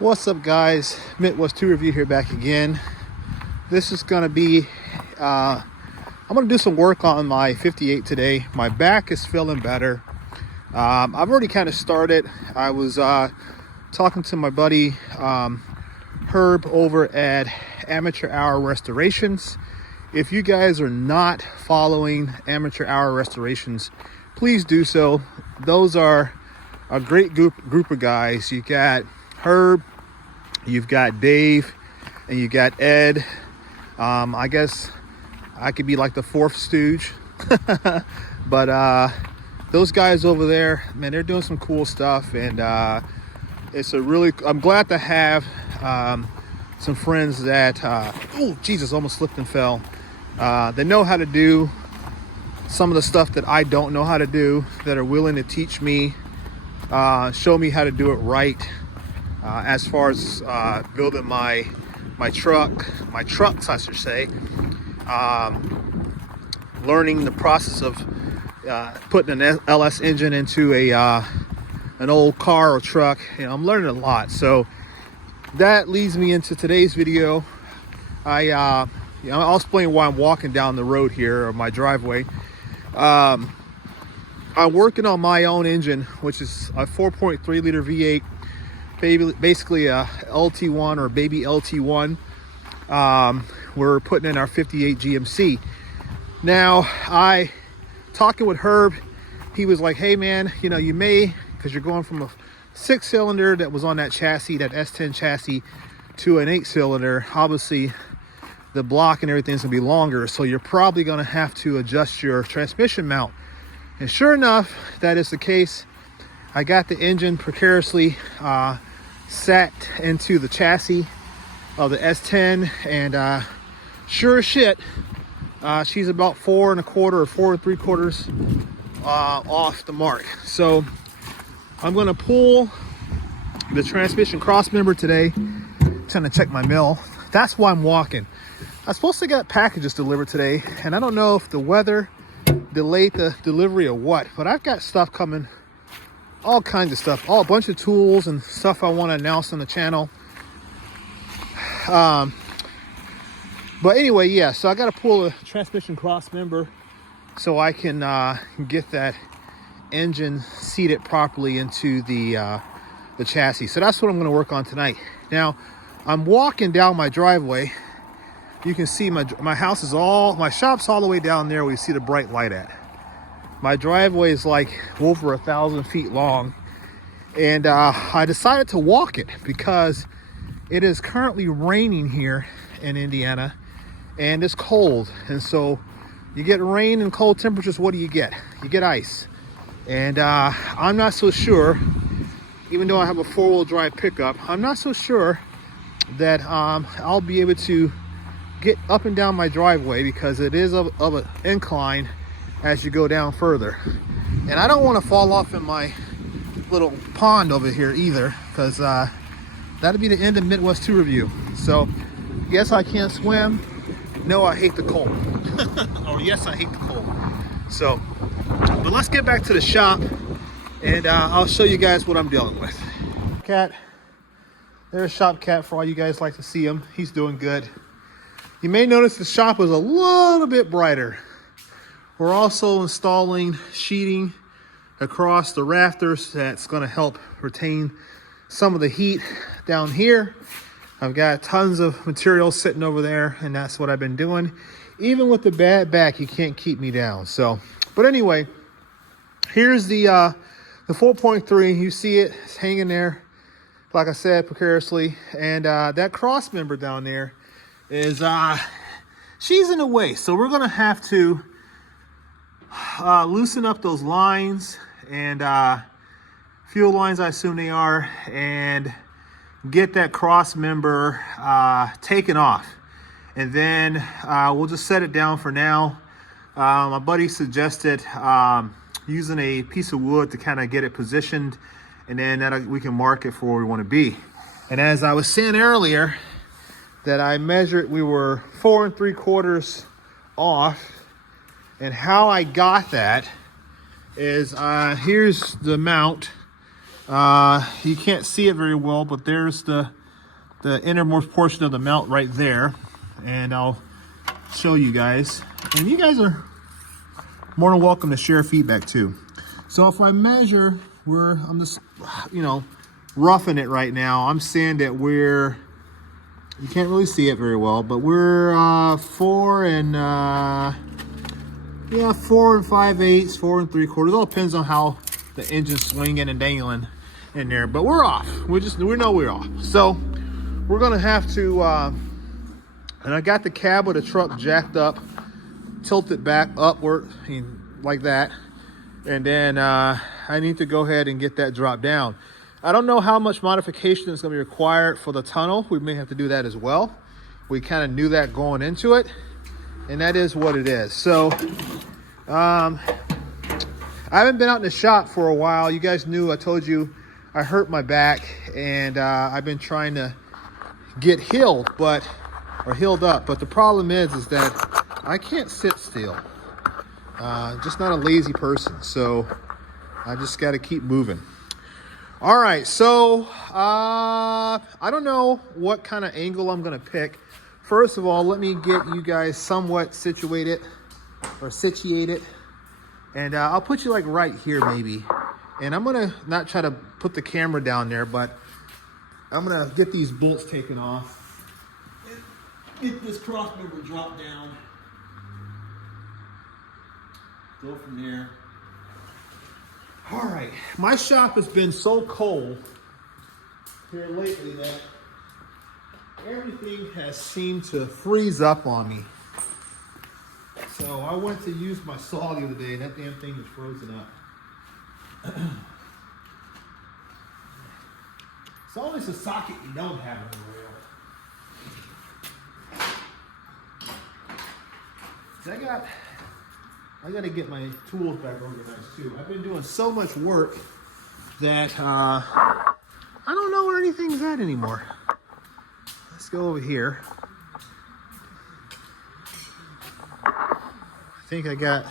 What's up, guys? Midwest 2 review here, back again. This is gonna be I'm gonna do some work on my 58 today. My back is feeling better. I've already kind of started. I was talking to my buddy Herb over at Amateur Hour Restorations. If you guys are not following Amateur Hour Restorations, please do so. Those are a great group of guys. You got Herb, you've got Dave, and you got Ed. I guess I could be like the fourth stooge. But those guys over there, man, they're doing some cool stuff. And I'm glad to have some friends that, oh, Jesus, almost slipped and fell. They know how to do some of the stuff that I don't know how to do, that are willing to teach me, show me how to do it right. As far as building my trucks, I should say, learning the process of putting an LS engine into an old car or truck. I'm learning a lot. So that leads me into today's video. I'll explain why I'm walking down the road here, or my driveway. I'm working on my own engine, which is a 4.3 liter V8. Basically a LT1 or baby LT1. We're putting in our 58 GMC. Now, talking with Herb, he was like, hey man, you may, because you're going from a 6-cylinder that was on that chassis, that S10 chassis, to an 8-cylinder. Obviously the block and everything's gonna be longer, so you're probably gonna have to adjust your transmission mount. And sure enough, that is the case. I got the engine precariously set into the chassis of the S10, and sure as shit, she's about 4 1/4 or 4 3/4 off the mark. So I'm going to pull the transmission cross member today. Trying to check my mail. That's why I'm walking. I'm supposed to get packages delivered today, and I don't know if the weather delayed the delivery or what, but I've got stuff coming. All kinds of stuff, a bunch of tools and stuff I want to announce on the channel. But anyway, yeah, so I got to pull a transmission cross member so I can get that engine seated properly into the chassis. So that's what I'm going to work on tonight. Now, I'm walking down my driveway. You can see my house is my shop's all the way down there where you see the bright light at. My driveway is like over 1,000 feet long, and I decided to walk it because it is currently raining here in Indiana, and it's cold. And so you get rain and cold temperatures, what do you get? You get ice. And I'm not so sure, even though I have a 4-wheel drive pickup, I'm not so sure that I'll be able to get up and down my driveway, because it is of an incline as you go down further. And I don't want to fall off in my little pond over here either, because that'll be the end of Midwest 2 review. So yes, I can't swim. No, I hate the cold. Or yes, I hate the cold. So, but let's get back to the shop, and I'll show you guys what I'm dealing with. Cat, there's Shop Cat for all you guys like to see him. He's doing good. You may notice the shop is a little bit brighter. We're also installing sheeting across the rafters that's going to help retain some of the heat down here. I've got tons of material sitting over there, and that's what I've been doing. Even with the bad back, you can't keep me down. So, but anyway, here's the 4.3. You see it, it's hanging there, like I said, precariously. And that cross member down there is she's in the way. So we're going to have to loosen up those lines and fuel lines, I assume they are, and get that cross member taken off. And then we'll just set it down for now. My buddy suggested using a piece of wood to kind of get it positioned, and then we can mark it for where we want to be. And as I was saying earlier, that I measured, we were 4 3/4 off. And how I got that is, here's the mount You can't see it very well, but there's the innermost portion of the mount right there, and I'll show you guys. And you guys are more than welcome to share feedback too. So if I measure, I'm just, roughing it right now. I'm saying that you can't really see it very well, but we're 4 and 5/8, 4 3/4. It all depends on how the engine's swinging and dangling in there. But we're off. We know we're off. So we're gonna have to. And I got the cab of the truck jacked up, tilted back upward, like that. And then I need to go ahead and get that dropped down. I don't know how much modification is going to be required for the tunnel. We may have to do that as well. We kind of knew that going into it, and that is what it is. So I haven't been out in the shop for a while. You guys knew I told you I hurt my back, and I've been trying to get healed up. But the problem is that I can't sit still. Just not a lazy person, so I just got to keep moving. All right, so I don't know what kind of angle I'm going to pick. First of all, let me get you guys somewhat situated, and I'll put you like right here maybe. And I'm going to not try to put the camera down there, but I'm going to get these bolts taken off and get this crossmember dropped down. Go from there. All right, my shop has been so cold here lately that everything has seemed to freeze up on me. So I went to use my saw the other day, and that damn thing is frozen up. It's always a socket you don't have in the rail. I got to get my tools back organized too. I've been doing so much work that I don't know where anything's at anymore. Let's go over here. I think I got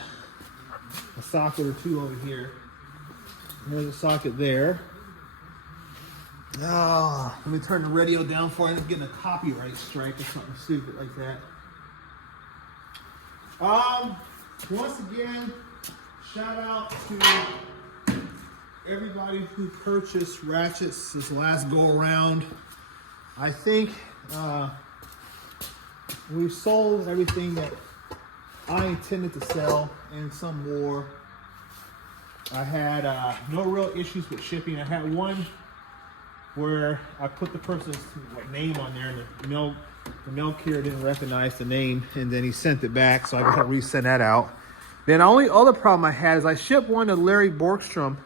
a socket or two over here. There's a socket there. Oh, let me turn the radio down for you. I'm getting a copyright strike or something stupid like that. Once again, shout out to everybody who purchased ratchets this last go around. I think we've sold everything that I intended to sell and some more. I had no real issues with shipping. I had one where I put the person's name on there, and the mail carrier didn't recognize the name, and then he sent it back, so I got to resend that out. Then the only other problem I had is I shipped one to Larry Borgstrom,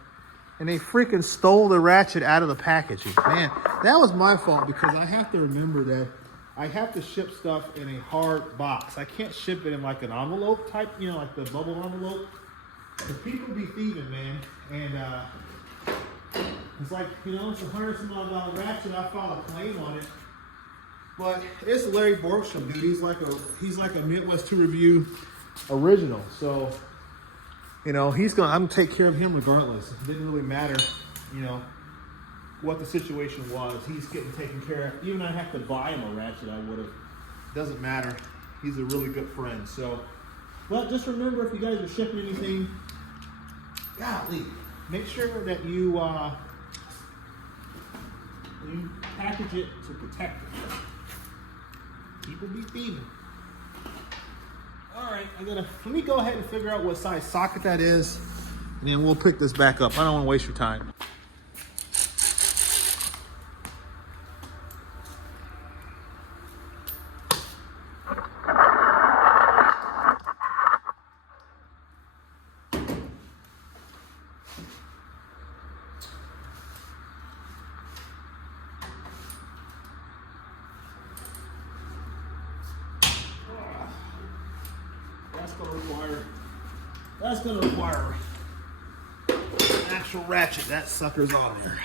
and they freaking stole the ratchet out of the packaging. Man, that was my fault, because I have to remember that I have to ship stuff in a hard box. I can't ship it in like an envelope type, like the bubble envelope. The people be thieving, man, and it's like, it's $100-some-odd ratchet. I filed a claim on it. But it's Larry Borgstrom, dude. He's like a Midwest 2 Review original. So, I'm gonna take care of him regardless. It didn't really matter, what the situation was. He's getting taken care of. Even I have to buy him a ratchet, I would have. Doesn't matter. He's a really good friend. So, but just remember, if you guys are shipping anything, golly, make sure that you package it to protect it. People be thieving. All right, let me go ahead and figure out what size socket that is, and then we'll pick this back up. I don't want to waste your time. That's gonna require an actual ratchet. That sucker's on there.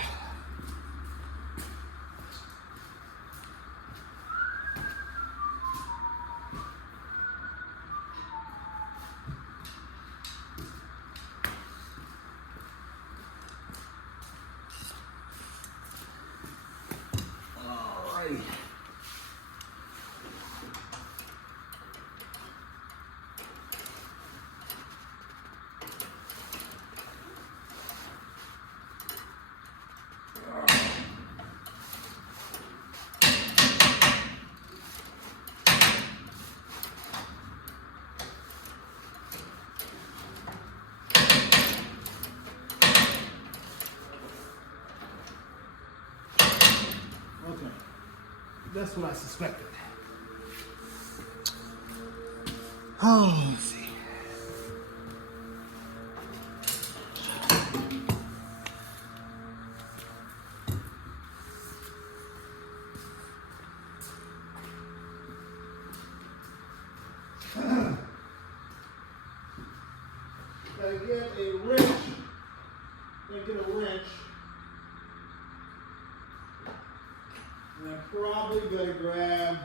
That's what I suspected. Oh, let's see. Gotta get a wrench. Gotta get a wrench. And I'm probably gonna grab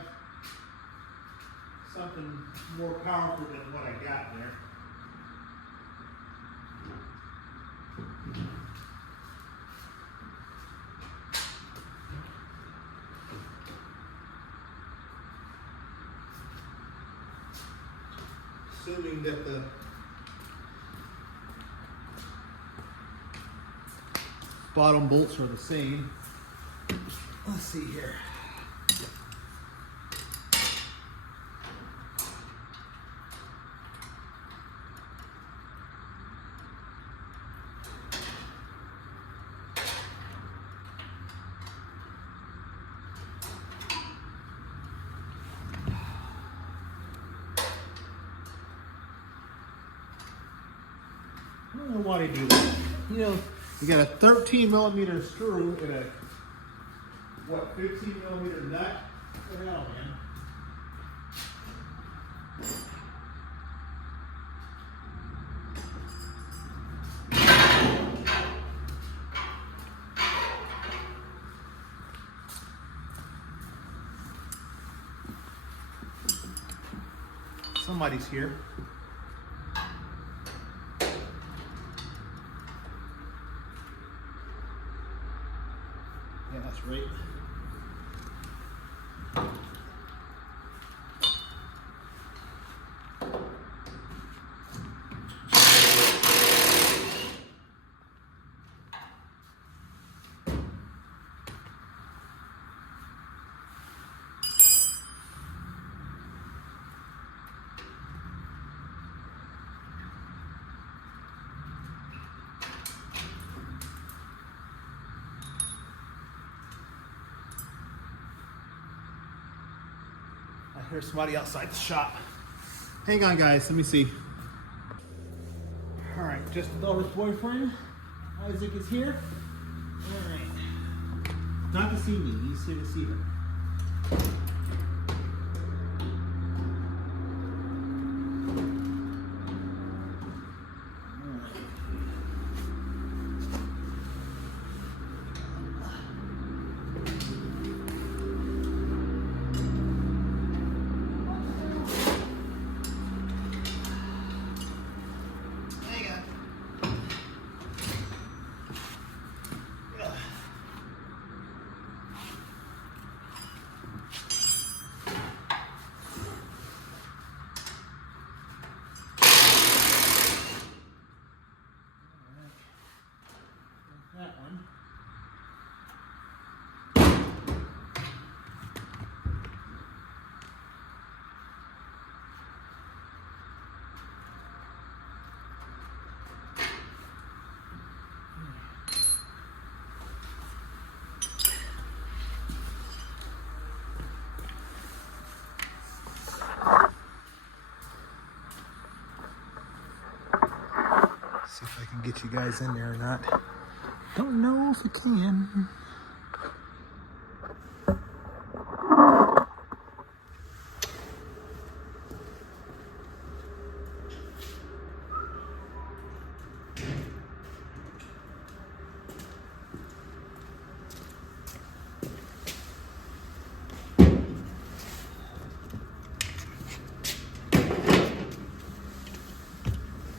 something more powerful than what I got there. Assuming that the bottom bolts are the same. Let's see here. I don't know why they do that. You know, you got a 13 millimeter screw and a, what, 15 millimeter nut? What the hell, man? Somebody's here. Yeah, that's right. I hear somebody outside the shop. Hang on, guys. Let me see. All right, just the daughter's boyfriend, Isaac, is here. All right. Not to see me. He's here to see her. That one. See if I can get you guys in there or not. Don't know if I can.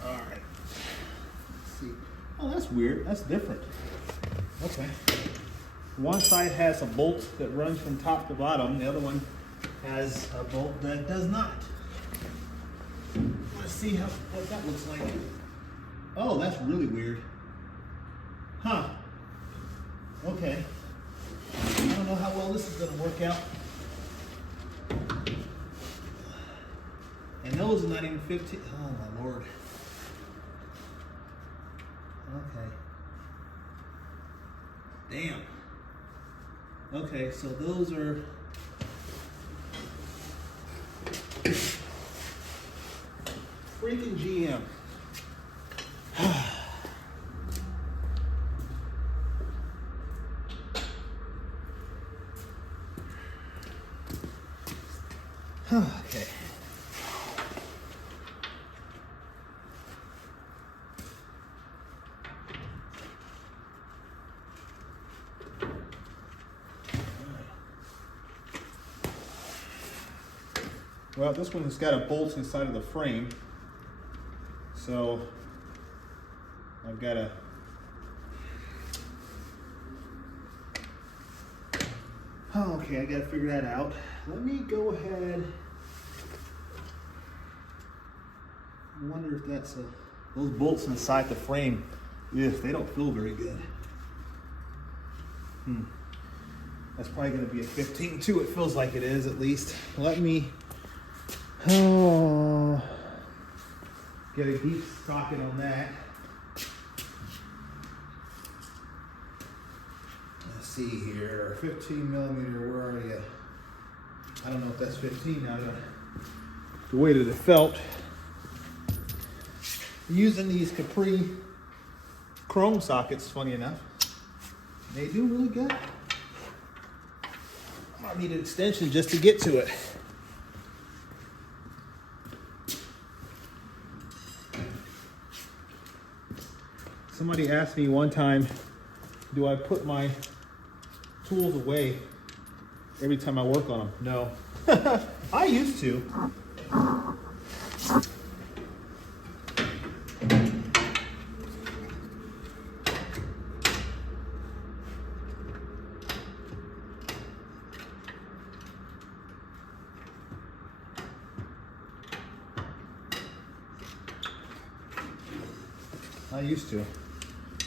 All right. Let's see. Oh, that's weird. That's different. Okay. One side has a bolt that runs from top to bottom. The other one has a bolt that does not. Let's see what that looks like. Oh, that's really weird. Huh. Okay. I don't know how well this is going to work out. And those are not even 15. Oh, my Lord. Okay. Damn. Okay, so those are Okay. Well, this one has got a bolt inside of the frame, so I've got to okay, I got to figure that out. Let me go ahead. I wonder if that's those bolts inside the frame, if they don't feel very good. That's probably going to be a 15 too. It feels like it is, at least. Let me get a deep socket on that. Let's see here. 15 millimeter, where are you? I don't know if that's 15 now. The way that it felt. Using these Capri chrome sockets, funny enough, they do really good. I need an extension just to get to it. Somebody asked me one time, do I put my tools away every time I work on them? No. I used to.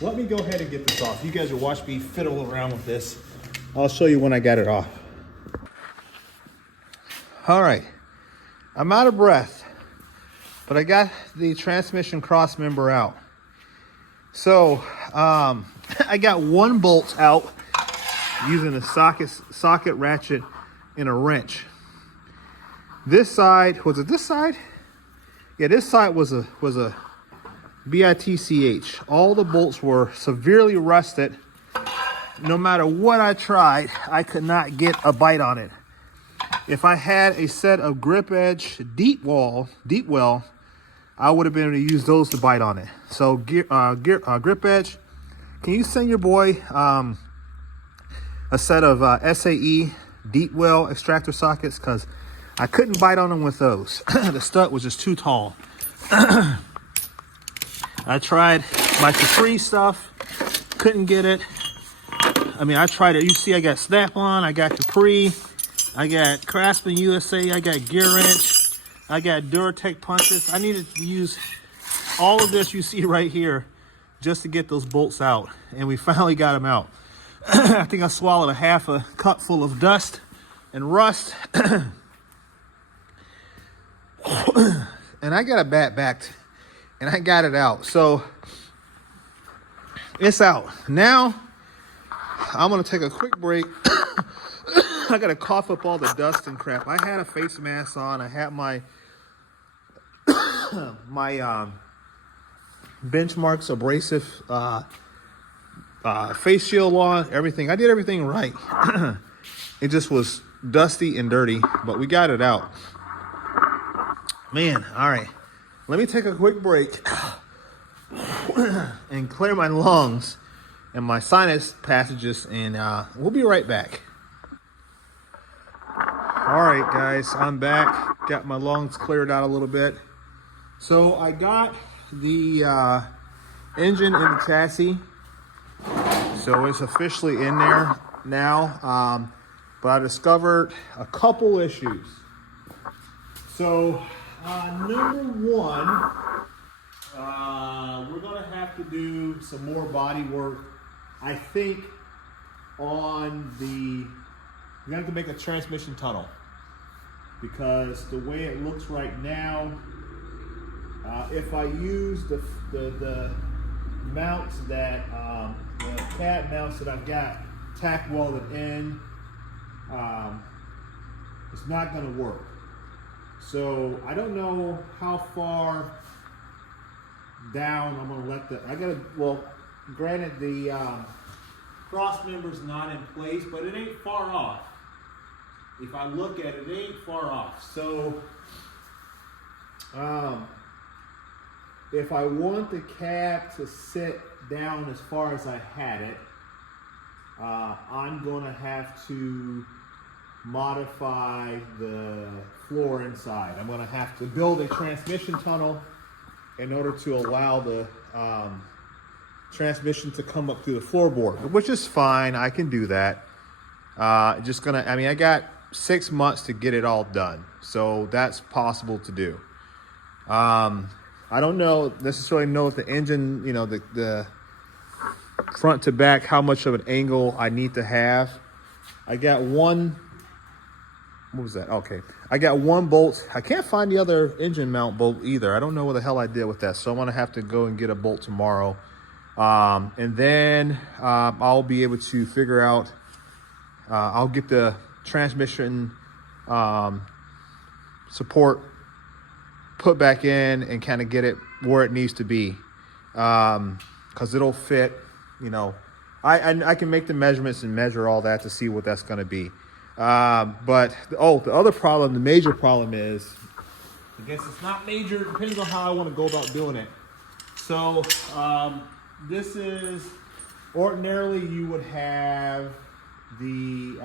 Let me go ahead and get this off. You guys will watch me fiddle around with this. I'll show you when I got it off. All right, I'm out of breath, but I got the transmission cross member out. So I got one bolt out using a socket ratchet and a wrench. This side, was it this side? Yeah, this side was a BITCH. All the bolts were severely rusted. No matter what I tried, I could not get a bite on it. If I had a set of grip edge deep well, I would have been able to use those to bite on it. So grip edge, can you send your boy a set of SAE deep well extractor sockets? Because I couldn't bite on them with those. The stud was just too tall. I tried my Capri stuff, couldn't get it. I mean, I tried it. You see, I got Snap-on, I got Capri, I got Craftsman USA, I got Gear Wrench, I got Duratec punches. I needed to use all of this you see right here just to get those bolts out, and we finally got them out. I think I swallowed a half a cup full of dust and rust. And I got a bat back. And I got it out. So it's out. Now I'm gonna take a quick break. I gotta cough up all the dust and crap. I had a face mask on. I had my my Benchmarks abrasive face shield on, everything. I did everything right. It just was dusty and dirty, but we got it out. Man, all right. Let me take a quick break and clear my lungs and my sinus passages, and we'll be right back. All right, guys, I'm back. Got my lungs cleared out a little bit. So I got the engine in the chassis. So it's officially in there now. But I discovered a couple issues. So number one, we're gonna have to do some more body work. I think on the, we're gonna have to make a transmission tunnel, because the way it looks right now, if I use the mounts that, the cab mounts that I've got tack welded in, it's not gonna work. So I don't know how far down I'm gonna let well, granted the cross member's not in place, but it ain't far off. if I look at it, it ain't far off. So if I want the cab to sit down as far as I had it, I'm gonna have to modify the floor inside. I'm gonna have to build a transmission tunnel in order to allow the transmission to come up through the floorboard, which is fine. I can do that. Just gonna, I mean, I got 6 months to get it all done, so that's possible to do. I don't necessarily know if the engine, you know, the front to back, how much of an angle I need to have. I got one, what was that? Okay, I got one bolt. I can't find the other engine mount bolt either. I don't know what the hell I did with that, so I'm gonna have to go and get a bolt tomorrow. And then I'll be able to figure out, I'll get the transmission support put back in and kind of get it where it needs to be, because it'll fit, you know. I can make the measurements and measure all that to see what that's going to be. But the other problem, the major problem is, I guess it's not major, depends on how I want to go about doing it. So this is, ordinarily you would have the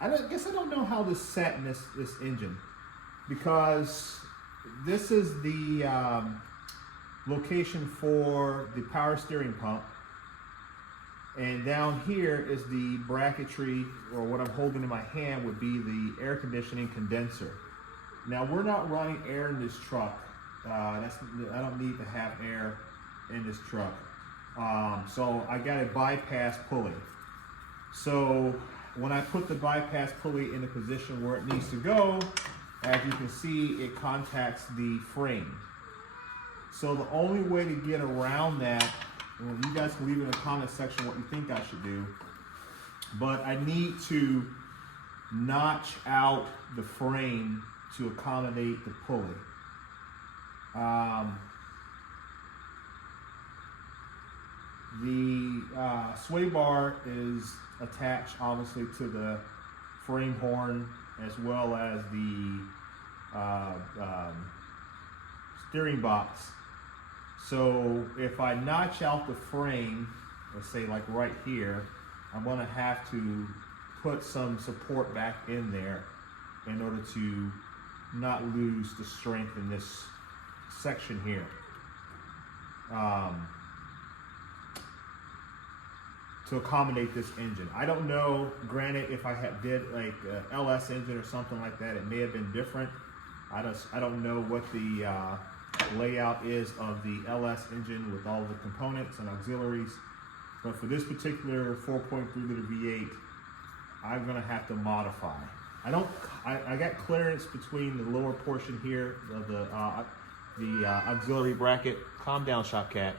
I don't know how this set in this engine, because this is the location for the power steering pump, and down here is the bracketry, or what I'm holding in my hand would be the air conditioning condenser. Now we're not running air in this truck. I don't need to have air in this truck. So I got a bypass pulley. So when I put the bypass pulley in the position where it needs to go, as you can see, it contacts the frame. So the only way to get around that, well, you guys can leave in the comment section what you think I should do, but I need to notch out the frame to accommodate the pulley. The sway bar is attached obviously to the frame horn, as well as the steering box. So if I notch out the frame, let's say like right here, I'm going to have to put some support back in there in order to not lose the strength in this section here. To accommodate this engine. I don't know, granted, if I did like a LS engine or something like that, it may have been different. I don't know what the layout is of the LS engine with all the components and auxiliaries, but for this particular 4.3 liter V8, I'm gonna have to modify. I got clearance between the lower portion here of the auxiliary bracket. Calm down, Shop Cat.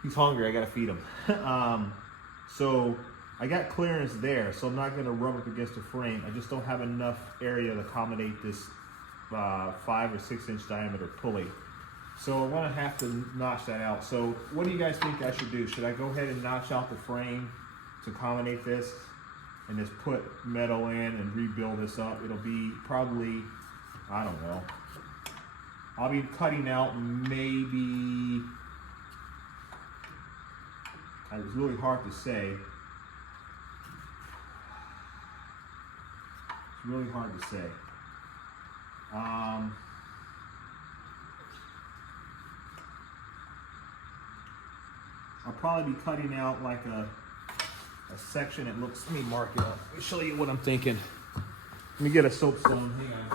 He's hungry, I gotta feed him. So I got clearance there, so I'm not gonna rub up against the frame. I just don't have enough area to accommodate this 5 or 6 inch diameter pulley. So I'm gonna have to notch that out. So what do you guys think I should do? Should I go ahead and notch out the frame to accommodate this and just put metal in and rebuild this up? It'll be probably, I don't know, I'll be cutting out maybe, it's really hard to say. It's really hard to say. I'll probably be cutting out like a section that looks, let me mark it up. Let me show you what I'm thinking. Let me get a soapstone. Hang on.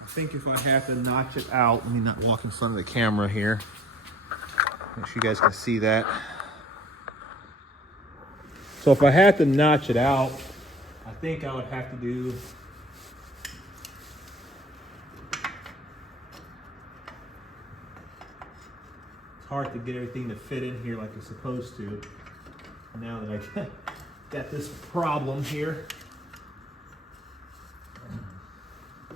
I think if I have to notch it out, let me not walk in front of the camera here. Make sure you guys can see that. So if I had to notch it out, I think I would have to do hard to get everything to fit in here like it's supposed to. Now that I got this problem here.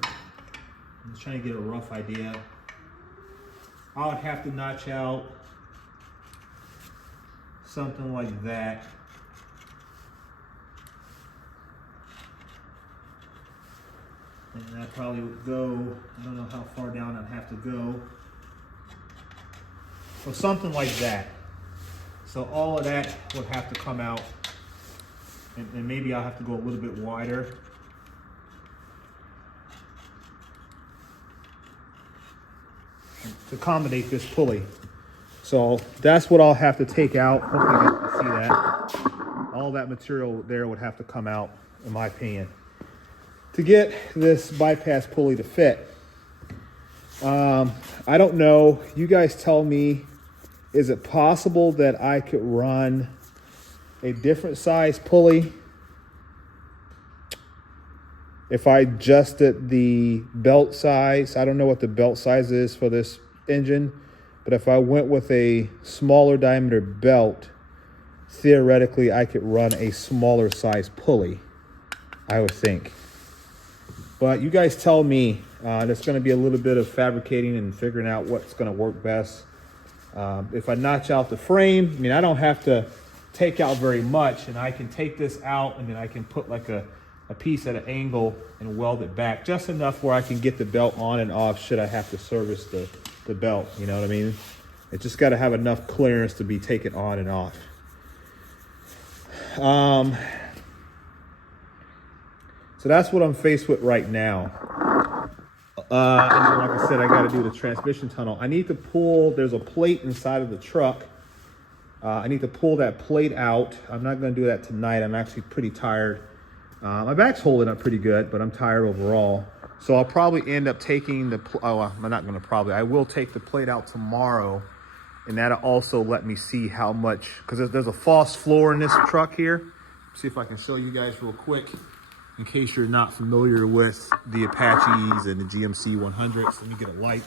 I'm just trying to get a rough idea. I would have to notch out something like that. And that probably would go, I don't know how far down I'd have to go. So something like that. So all of that would have to come out. And maybe I'll have to go a little bit wider. To accommodate this pulley. So that's what I'll have to take out. Hopefully you can see that. All that material there would have to come out, in my opinion, to get this bypass pulley to fit. I don't know. You guys tell me, is it possible that I could run a different size pulley if I adjusted the belt size? I don't know what the belt size is for this engine, but if I went with a smaller diameter belt, theoretically I could run a smaller size pulley, I would think. But you guys tell me. There's going to be a little bit of fabricating and figuring out what's going to work best. If I notch out the frame, I mean, I don't have to take out very much, and I can take this out and then I can put like a piece at an angle and weld it back just enough where I can get the belt on and off should I have to service the belt, you know what I mean? It just got to have enough clearance to be taken on and off. So that's what I'm faced with right now. And like I said, I got to do the transmission tunnel. I need to pull, there's a plate inside of the truck. I need to pull that plate out. I'm not going to do that tonight. I'm actually pretty tired. My back's holding up pretty good, but I'm tired overall. So I'll probably end up taking the, I'm not going to probably, I will take the plate out tomorrow. And that'll also let me see how much, because there's a false floor in this truck here. See if I can show you guys real quick, in case you're not familiar with the Apaches and the GMC 100s. Let me get a light.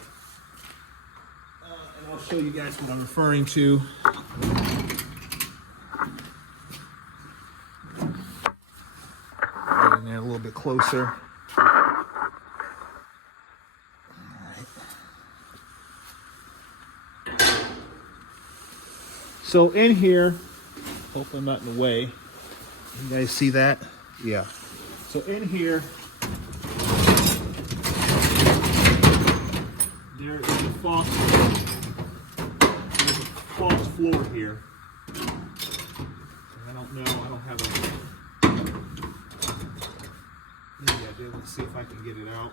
And I'll show you guys what I'm referring to. Get in there a little bit closer. So in here, hopefully I'm not in the way. You guys see that? Yeah. So in here, there is a false floor here. I don't know, I don't have a, maybe I did. Let's see if I can get it out.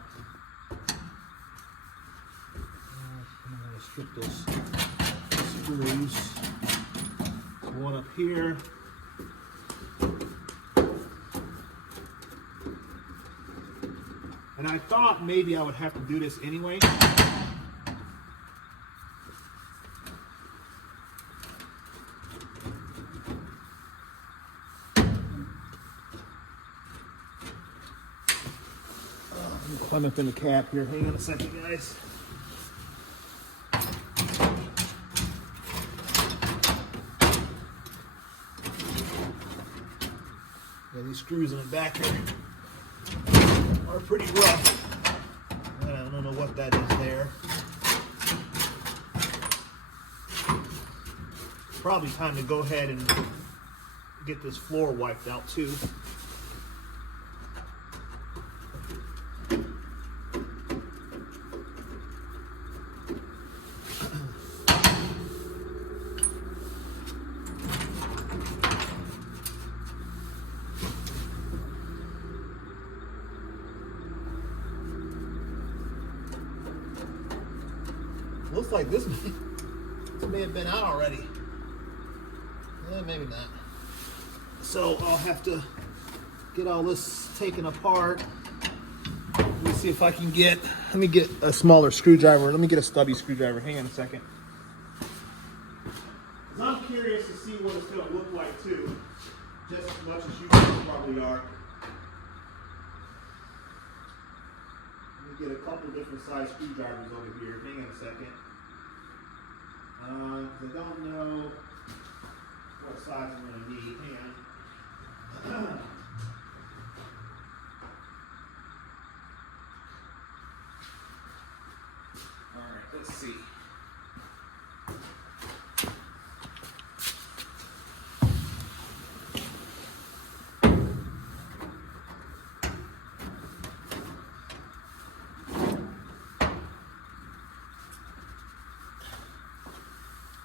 I'm going to strip those screws. One up here. And I thought maybe I would have to do this anyway. Climb up in the cap here. Hang on a second, guys. Yeah, these screws in the back here are pretty rough. I don't know what that is there. Probably time to go ahead and get this floor wiped out too. Looks like this may have been out already. Maybe not. So I'll have to get all this taken apart. Let me see if I can get, let me get a smaller screwdriver. Let me get a stubby screwdriver. Hang on a second. 'Cause I'm curious to see what it's going to look like too. Just as much as you guys probably are. Let me get a couple different size screwdrivers over here. Hang on a second. I don't know what size I'm going to need. Hang on. All right, let's see.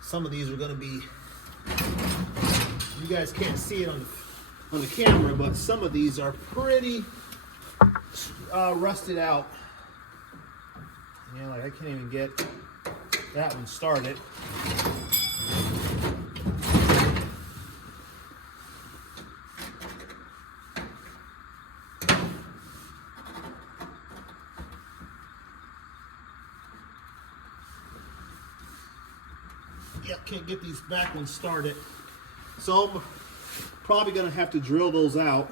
some of these are going to be, you guys can't see it on the camera, but some of these are pretty rusted out. You know, like I can't even get that one started. Yep, can't get these back ones started. So I'm probably gonna have to drill those out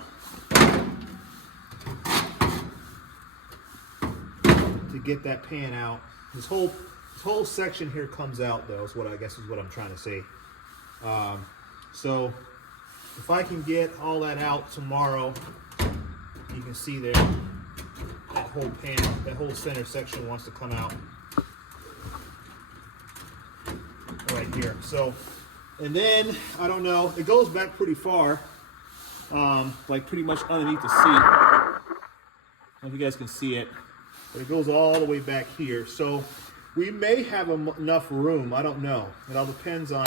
to get that pan out. This whole section here comes out though, is what I guess is what I'm trying to say. So if I can get all that out tomorrow, you can see there, that whole pan, that whole center section wants to come out. Right here. So, and then I don't know, it goes back pretty far, like pretty much underneath the seat. I don't know if you guys can see it, but it goes all the way back here. So we may have enough room. I don't know. It all depends on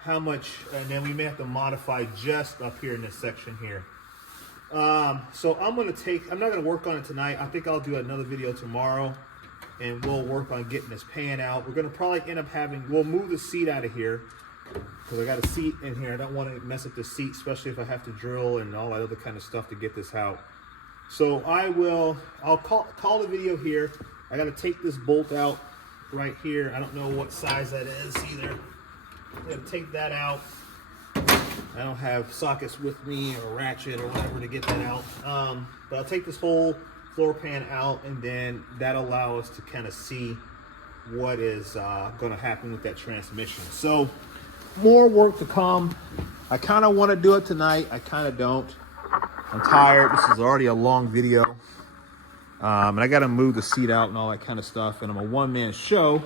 how much, and then we may have to modify just up here in this section here. So I'm not going to work on it tonight. I think I'll do another video tomorrow, and we'll work on getting this pan out. We're going to probably end up we'll move the seat out of here because I got a seat in here. I don't want to mess up the seat, especially if I have to drill and all that other kind of stuff to get this out. So I'll call the video here. I got to take this bolt out right here. I don't know what size that is either. I'm going to take that out. I don't have sockets with me or ratchet or whatever to get that out. But I'll take this whole floor pan out, and then that'll allow us to kind of see what is going to happen with that transmission. So more work to come. I kind of want to do it tonight. I kind of don't. I'm tired. This is already a long video. And I got to move the seat out and all that kind of stuff. And I'm a one-man show.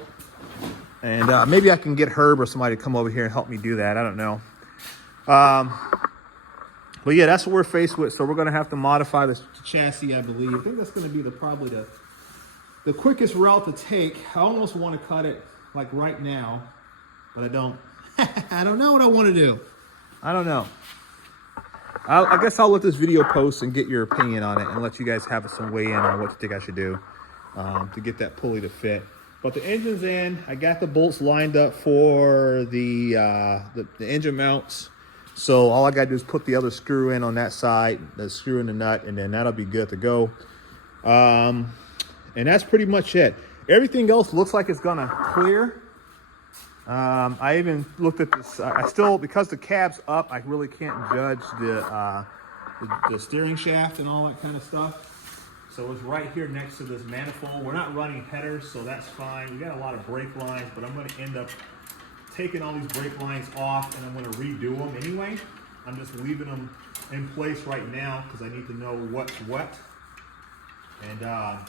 And maybe I can get Herb or somebody to come over here and help me do that. I don't know. But yeah, that's what we're faced with. So we're going to have to modify this chassis, I believe. I think that's going to be probably the quickest route to take. I almost want to cut it like right now, but I don't. I don't know what I want to do. I don't know. I guess I'll let this video post and get your opinion on it and let you guys have some weigh in on what you think I should do to get that pulley to fit. But the engine's in. I got the bolts lined up for the engine mounts. So all I got to do is put the other screw in on that side, the screw in the nut, and then that'll be good to go. And that's pretty much it. Everything else looks like it's gonna clear. I even looked at this. Because the cab's up, I really can't judge the steering shaft and all that kind of stuff. So it's right here next to this manifold. We're not running headers, so that's fine. We got a lot of brake lines, but I'm going to end up taking all these brake lines off, and I'm going to redo them anyway. I'm just leaving them in place right now because I need to know what's what and how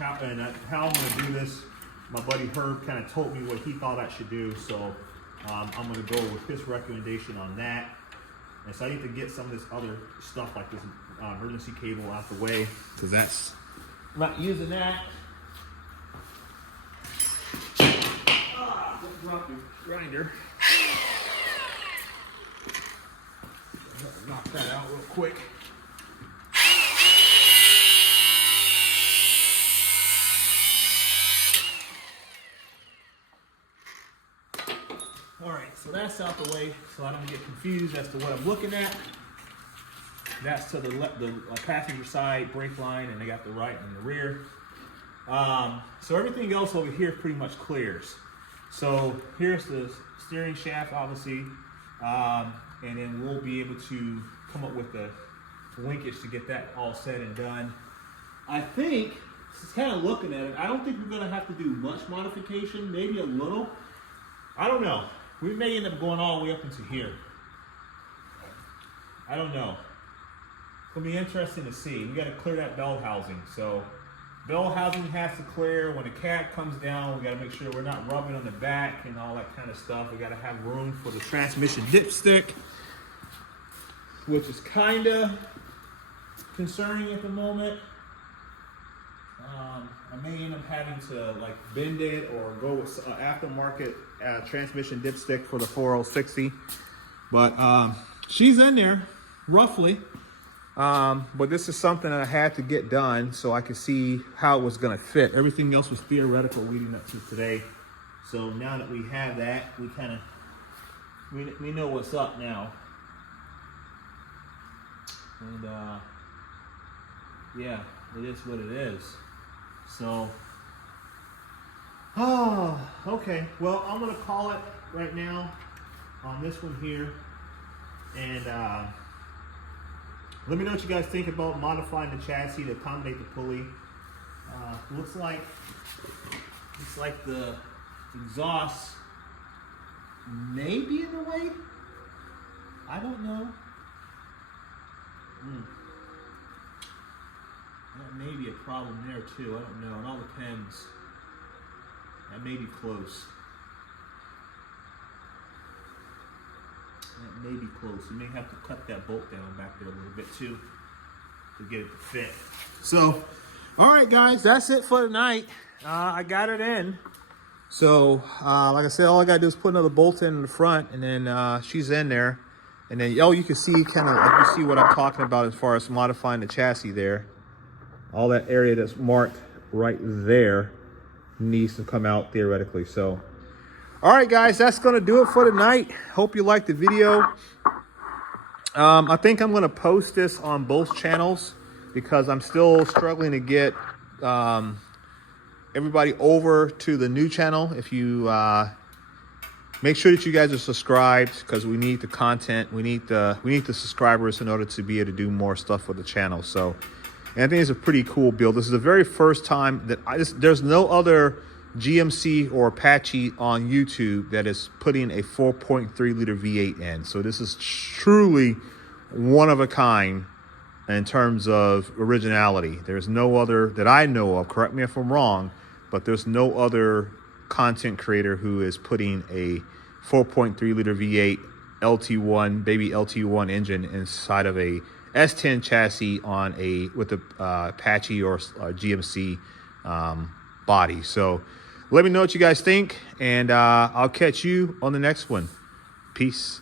I'm going to do this. My buddy Herb kind of told me what he thought I should do, so I'm going to go with his recommendation on that. And so I need to get some of this other stuff like this emergency cable out the way because I'm not using that. Don't drop your grinder. Knock that out real quick. All right, so that's out the way so I don't get confused as to what I'm looking at. That's to the passenger side brake line, and they got the right and the rear. So everything else over here pretty much clears. So here's the steering shaft, obviously, and then we'll be able to come up with the linkage to get that all said and done. I think, just kind of looking at it, I don't think we're going to have to do much modification, maybe a little. I don't know. We may end up going all the way up into here. I don't know. It'll be interesting to see. We got to clear that bell housing. So bell housing has to clear. When the cab comes down, we got to make sure we're not rubbing on the back and all that kind of stuff. We got to have room for the transmission dipstick, which is kind of concerning at the moment. I may end up having to like bend it or go with aftermarket transmission dipstick for the 4060. But she's in there roughly. But this is something that I had to get done so I could see how it was going to fit. Everything else was theoretical leading up to today. So now that we have that, we kind of we know what's up now. And yeah, it is what it is. So, oh, okay. Well, I'm gonna call it right now on this one here, and let me know what you guys think about modifying the chassis to accommodate the pulley. Looks like the exhaust may be in the way. I don't know. That may be a problem there too. I don't know. It all depends. That may be close. That may be close. You may have to cut that bolt down back there a little bit too to get it to fit. So, all right, guys, that's it for tonight. I got it in. So, like I said, all I gotta do is put another bolt in the front, and then she's in there. And then, you can see kind of, you see what I'm talking about as far as modifying the chassis there. All that area that's marked right there needs to come out theoretically. So, all right, guys, that's going to do it for tonight. Hope you liked the video. I think I'm going to post this on both channels because I'm still struggling to get everybody over to the new channel. If you make sure that you guys are subscribed, because we need the content. We need the subscribers in order to be able to do more stuff for the channel. So, and I think it's a pretty cool build. This is the very first time that there's no other GMC or Apache on YouTube that is putting a 4.3 liter V8 in. So this is truly one of a kind in terms of originality. There's no other that I know of, correct me if I'm wrong, but there's no other content creator who is putting a 4.3 liter V8 LT1, baby LT1 engine inside of a S10 chassis on with a Apache or GMC body. So let me know what you guys think, and I'll catch you on the next one. Peace.